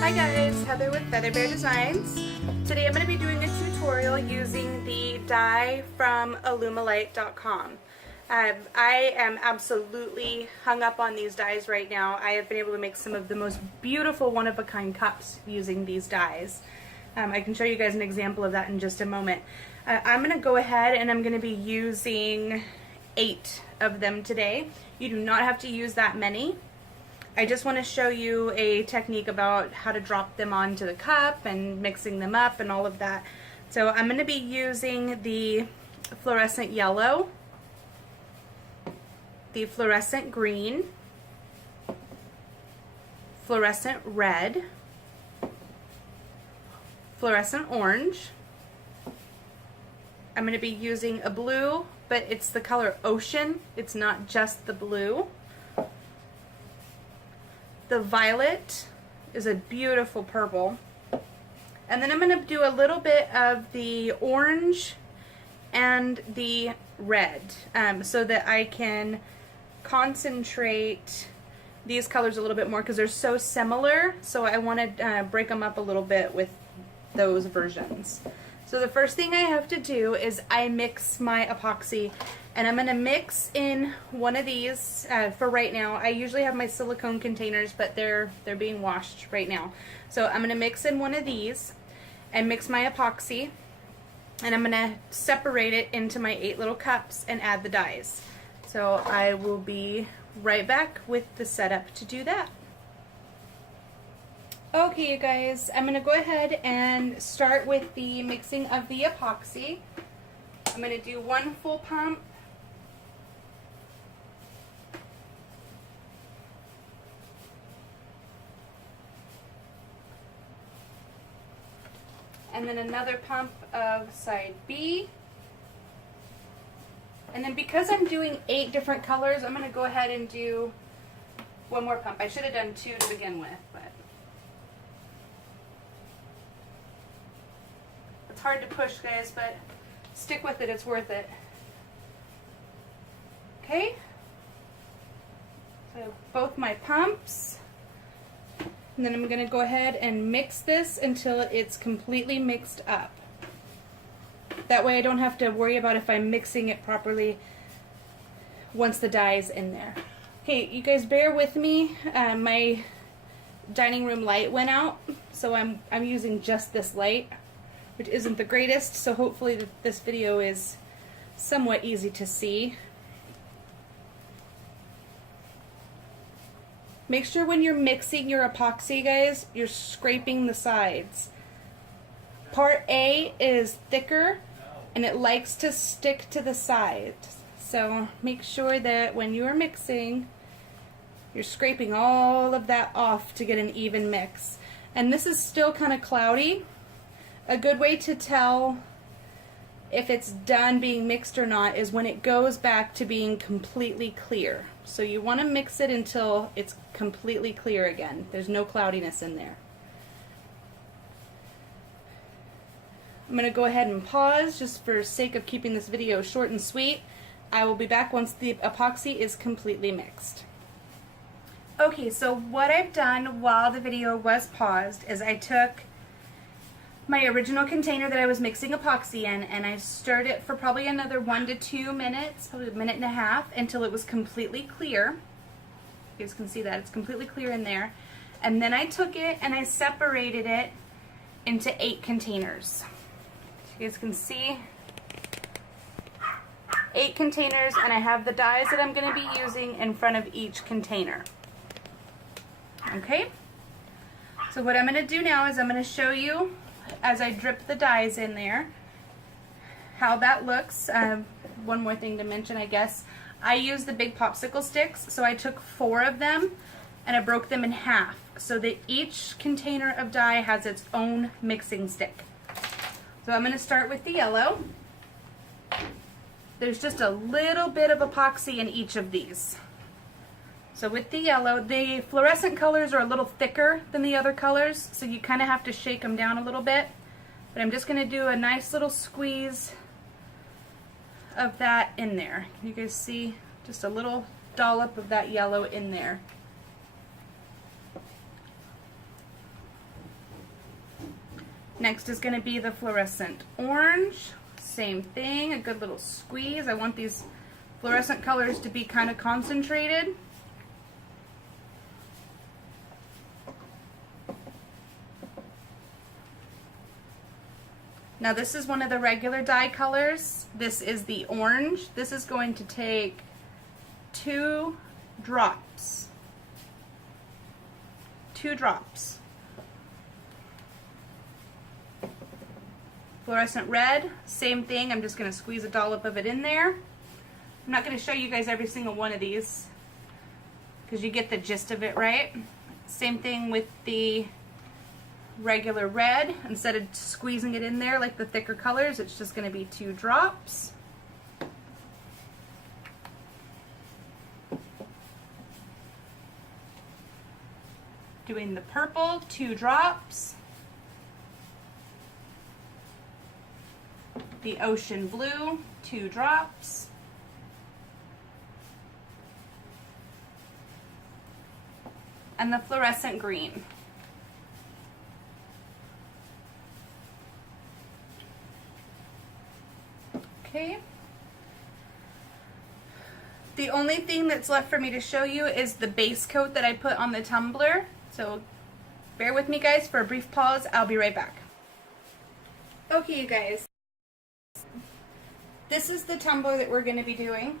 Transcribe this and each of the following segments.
Hi guys, Heather with Feather Bear Designs. Today I'm going to be doing a tutorial using the dye from Alumilite.com. I am absolutely hung up on these dyes right now. I have been able to make some of the most beautiful one-of-a-kind cups using these dyes. I can show you guys an example of that in just a moment. I'm going to go ahead and I'm going to be using 8 of them today. You do not have to use that many. I just want to show you a technique about how to drop them onto the cup and mixing them up and all of that. So I'm going to be using the fluorescent yellow, the fluorescent green, fluorescent red, fluorescent orange. I'm going to be using a blue, but it's the color ocean. It's not just the blue. The violet is a beautiful purple. And then I'm going to do a little bit of the orange and the red so that I can concentrate these colors a little bit more because they're so similar. So I want to break them up a little bit with those versions. So the first thing I have to do is I mix my epoxy, and I'm going to mix in one of these for right now. I usually have my silicone containers, but they're being washed right now. So I'm going to mix in one of these and mix my epoxy, and I'm going to separate it into my 8 little cups and add the dyes. So I will be right back with the setup to do that. Okay, you guys, I'm going to go ahead and start with the mixing of the epoxy. I'm going to do 1 full pump. And then another pump of side B. And then because I'm doing 8 different colors, I'm going to go ahead and do 1 more pump. I should have done 2 to begin with, but it's hard to push, guys, but stick with it, it's worth it. Okay, so both my pumps, and then I'm going to go ahead and mix this until it's completely mixed up. That way I don't have to worry about if I'm mixing it properly once the dye is in there. Okay, you guys bear with me. My dining room light went out, so I'm using just this light, which isn't the greatest, so hopefully this video is somewhat easy to see. Make sure when you're mixing your epoxy, guys, you're scraping the sides. Part A is thicker and it likes to stick to the sides. So make sure that when you're mixing, you're scraping all of that off to get an even mix. And this is still kind of cloudy. A good way to tell if it's done being mixed or not is when it goes back to being completely clear. So you want to mix it until it's completely clear again. There's no cloudiness in there. I'm going to go ahead and pause just for sake of keeping this video short and sweet. I will be back once the epoxy is completely mixed. Okay, so what I've done while the video was paused is I took my original container that I was mixing epoxy in, and I stirred it for probably another 1 to 2 minutes, probably a minute and a half, until it was completely clear. You guys can see that it's completely clear in there. And then I took it and I separated it into 8 containers. You guys can see 8 containers, and I have the dyes that I'm going to be using in front of each container. Okay, so what I'm going to do now is I'm going to show you as I drip the dyes in there how that looks. One more thing to mention, I guess, I use the big popsicle sticks, so I took 4 of them and I broke them in half so that each container of dye has its own mixing stick. So I'm going to start with the yellow. There's just a little bit of epoxy in each of these. So with the yellow, the fluorescent colors are a little thicker than the other colors, so you kind of have to shake them down a little bit. But I'm just going to do a nice little squeeze of that in there. Can you guys see? Just a little dollop of that yellow in there. Next is going to be the fluorescent orange. Same thing, a good little squeeze. I want these fluorescent colors to be kind of concentrated. Now this is one of the regular dye colors. This is the orange. This is going to take 2 drops. 2 drops. Fluorescent red, same thing. I'm just going to squeeze a dollop of it in there. I'm not going to show you guys every single one of these because you get the gist of it, right? Same thing with the regular red. Instead of squeezing it in there like the thicker colors, it's just going to be 2 drops. Doing the purple, 2 drops. The ocean blue, 2 drops. And the fluorescent green. Okay. The only thing that's left for me to show you is the base coat that I put on the tumbler. So bear with me guys for a brief pause. I'll be right back. Okay, you guys. This is the tumbler that we're going to be doing.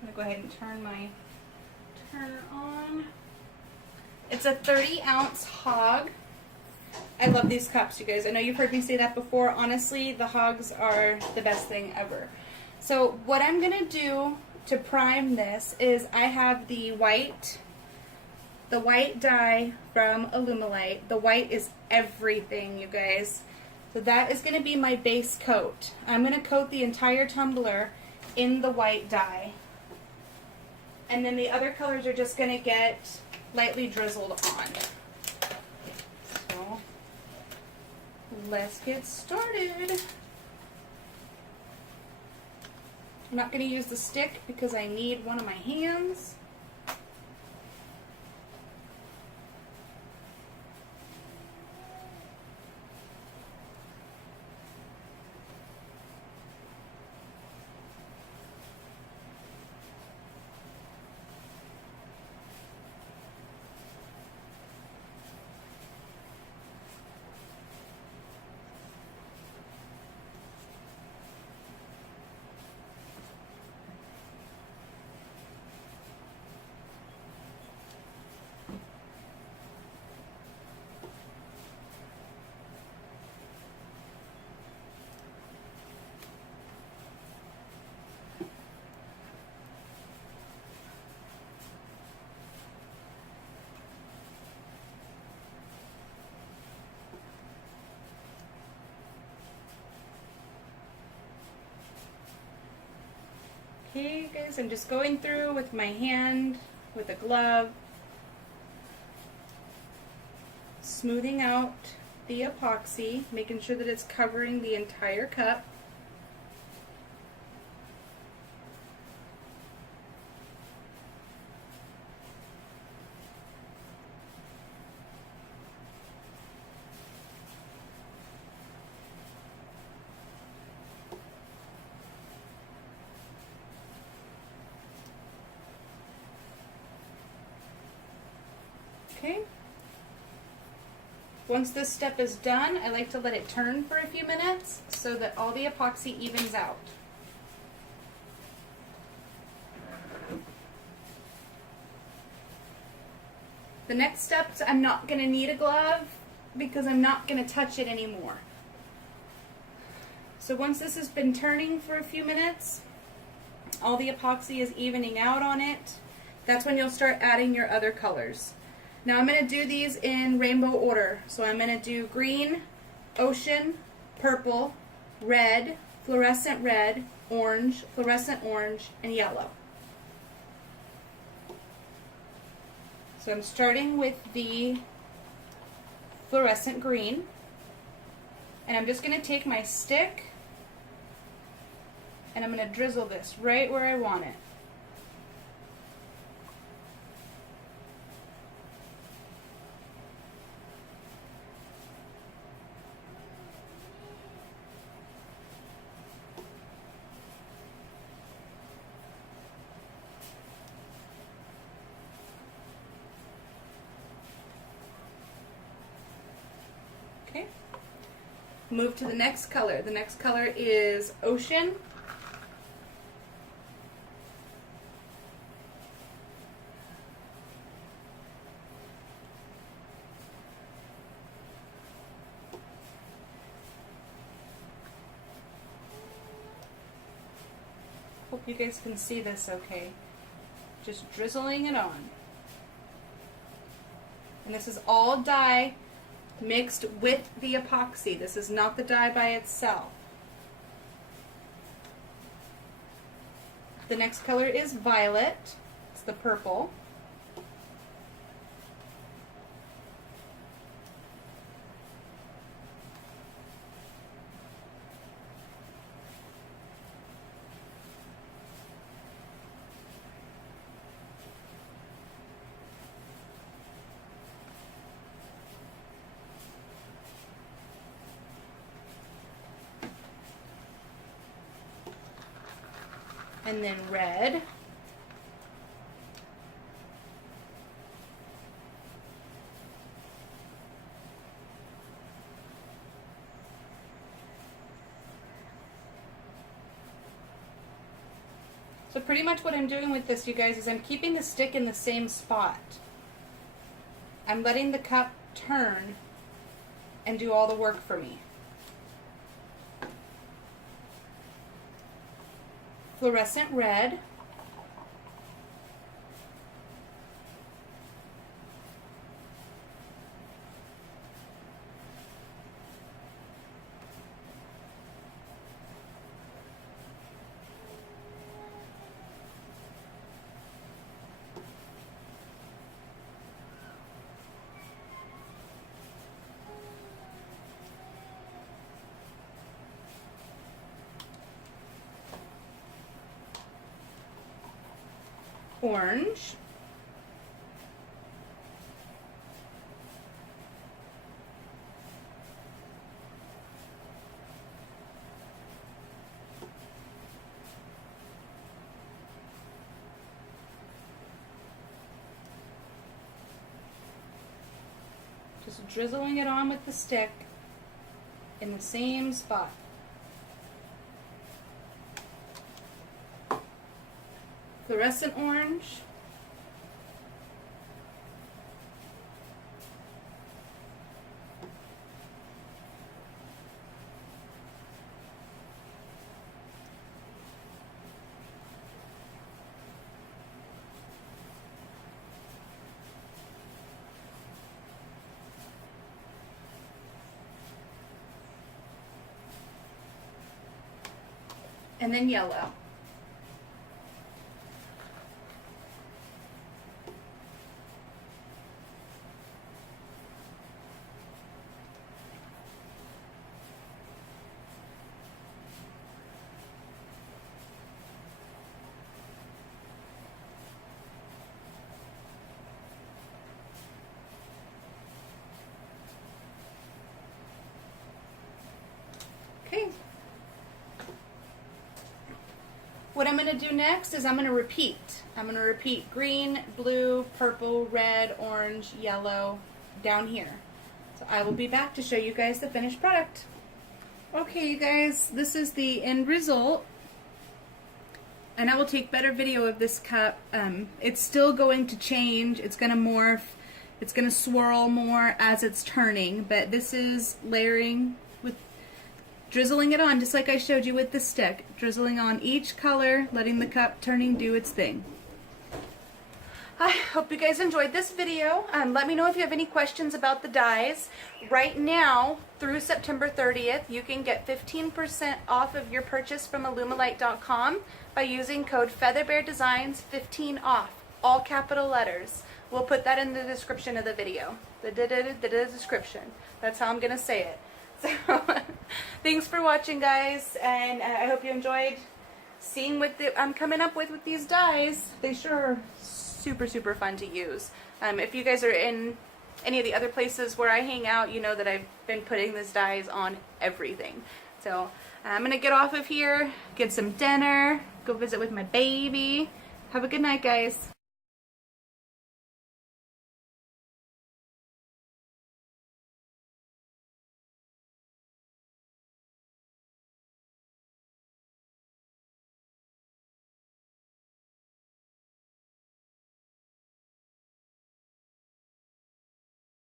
I'm going to go ahead and turn my turner on. It's a 30-ounce hog. I love these cups, you guys. I know you've heard me say that before. Honestly, the hogs are the best thing ever. So what I'm going to do to prime this is I have the white dye from Alumilite. The white is everything, you guys. So that is going to be my base coat. I'm going to coat the entire tumbler in the white dye. And then the other colors are just going to get lightly drizzled on. So let's get started. I'm not going to use the stick because I need one of my hands. Okay, guys, I'm just going through with my hand, with a glove, smoothing out the epoxy, making sure that it's covering the entire cup. Okay. Once this step is done, I like to let it turn for a few minutes so that all the epoxy evens out. The next steps, I'm not going to need a glove because I'm not going to touch it anymore. So once this has been turning for a few minutes, all the epoxy is evening out on it, that's when you'll start adding your other colors. Now I'm going to do these in rainbow order. So I'm going to do green, ocean, purple, red, fluorescent red, orange, fluorescent orange, and yellow. So I'm starting with the fluorescent green. And I'm just going to take my stick and I'm going to drizzle this right where I want it. Okay. Move to the next color. The next color is Ocean. Hope you guys can see this okay. Just drizzling it on. And this is all dye mixed with the epoxy. This is not the dye by itself. The next color is Violet. It's the purple. And then red. So pretty much what I'm doing with this, you guys, is I'm keeping the stick in the same spot. I'm letting the cup turn and do all the work for me. Fluorescent red. Orange. Just drizzling it on with the stick in the same spot. Fluorescent orange. And then yellow. Okay. What I'm going to do next is I'm going to repeat. I'm going to repeat green, blue, purple, red, orange, yellow down here. So I will be back to show you guys the finished product. Okay, you guys, this is the end result. And I will take better video of this cup. It's still going to change. It's going to morph. It's going to swirl more as it's turning. But this is layering with drizzling it on, just like I showed you with the stick. Drizzling on each color, letting the cup turning do its thing. I hope you guys enjoyed this video. Let me know if you have any questions about the dyes. Right now, through September 30th, you can get 15% off of your purchase from alumilite.com by using code FeatherBearDesigns15 off, all capital letters. We'll put that in the description of the video. The description. That's how I'm going to say it. So, thanks for watching, guys, and I hope you enjoyed seeing what I'm coming up with these dyes. They sure are super, super fun to use. If you guys are in any of the other places where I hang out, you know that I've been putting these dyes on everything. So, I'm going to get off of here, get some dinner, go visit with my baby. Have a good night, guys.